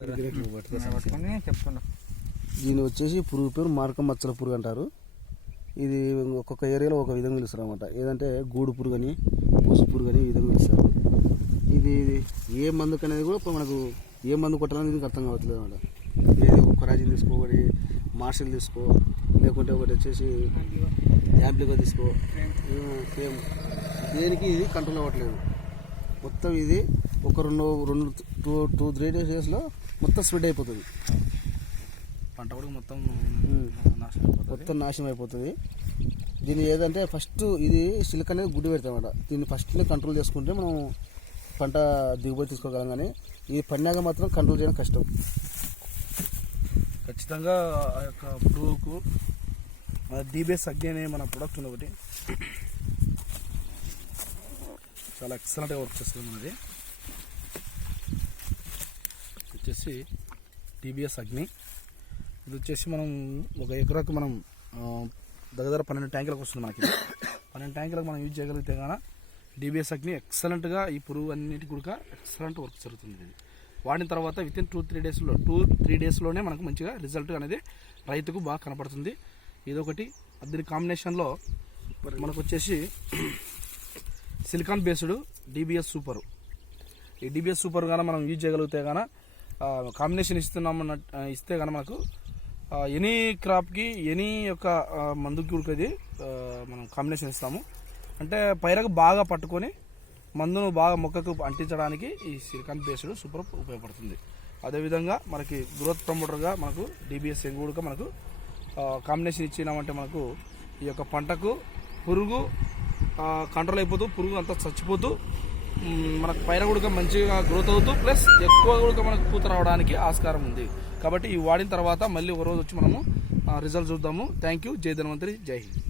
పట్టుకొని చెప్తున్నా. దీని వచ్చేసి పురుగు పేరు మార్కం మచ్చల పురుగు అంటారు. ఇది ఒక్కొక్క ఏరియాలో ఒక విధంగా పిలుస్తారు అనమాట ఏదంటే గూడు పురుగు అని పూసు పురుగు అని ఈ విధంగా పిలుస్తారు. ఇది ఏ మందుకు అనేది కూడా ఇప్పుడు మనకు ఏ మందు కొట్టాలని దీనికి అర్థం కావట్లేదు అనమాట ఏది కొరాజిన్ తీసుకో ఒకటి మార్షల్ తీసుకో లేకుంటే ఒకటి వచ్చేసి యాంప్లికో తీసుకో. సేమ్ దేనికి ఇది కంట్రోల్ అవ్వట్లేదు. మొత్తం ఇది ఒక రెండు రెండు టూ టూ త్రీ డేస్లో మొత్తం స్ప్రెడ్ అయిపోతుంది. పంట కూడా మొత్తం మొత్తం నాశనం అయిపోతుంది. దీన్ని ఏదంటే ఫస్ట్ ఇది సిల్క్ అనేది గుడ్డు పెడతామన్నమాట. దీన్ని ఫస్ట్నే కంట్రోల్ చేసుకుంటే మనం పంట దిగుబడి తీసుకోగలం కానీ ఇది పడినాక మాత్రం కంట్రోల్ చేయడం కష్టం. ఖచ్చితంగా ఆ యొక్క పురుగుకు మన డీబీఎస్ అగ్ని అనే మన ప్రొడక్ట్ ఉంది ఒకటి. చాలా ఎక్సలెంట్గా వర్క్ చేస్తుంది మనది. వచ్చేసి టీబీఎస్ అగ్ని. ఇది వచ్చేసి మనం ఒక ఎకరాకు మనం దగ్గర పన్నెండు ట్యాంకులకు వస్తుంది మనకి. పన్నెండు ట్యాంకులకు మనం యూజ్ చేయగలిగితే కానీ డీబీఎస్ అగ్ని ఎక్సలెంట్గా ఈ పురుగు అన్నిటి కూడా ఎక్సలెంట్ వర్క్ జరుగుతుంది ఇది. వాడిన తర్వాత విత్ ఇన్ టూ త్రీ డేస్లో టూ త్రీ డేస్లోనే మనకు మంచిగా రిజల్ట్ అనేది రైతుకు బాగా కనపడుతుంది. ఇదొకటి. దీని కాంబినేషన్లో మనకు వచ్చేసి సిలికాన్ బేస్డ్ డీబీఎస్ సూపర్ ఈ డీబీఎస్ సూపర్ గాన మనం యూజ్ చేయగలిగితే గాన కాంబినేషన్ ఇస్తున్నాం ఇస్తే కనుక మనకు ఎనీ క్రాప్కి ఎనీ యొక్క మందు మందుకి ఉడికేది మనం కాంబినేషన్ ఇస్తాము. అంటే పైరకు బాగా పట్టుకొని మందును బాగా మొక్కకు అంటించడానికి ఈ సిలికాన్ బేస్డ్ సూపర్ ఉపయోగపడుతుంది. అదేవిధంగా మనకి గ్రోత్ ప్రమోటర్గా మనకు డీబీఎస్ ఎంగుడుగా మనకు కాంబినేషన్ ఇచ్చినామంటే మనకు ఈ యొక్క పంటకు పురుగు కంట్రోల్ అయిపోతూ పురుగు అంతా చచ్చిపోతూ మనకు పైన కూడా మంచిగా గ్రోత్ అవుతూ ప్లస్ ఎక్కువ కూడా మనకు పూత రావడానికి ఆస్కారం ఉంది. కాబట్టి ఈ వాడిన తర్వాత మళ్ళీ ఒక రోజు వచ్చి మనము రిజల్ట్ చూద్దాము. థ్యాంక్ యూ జై ధన్వంతరి. జై హింద్.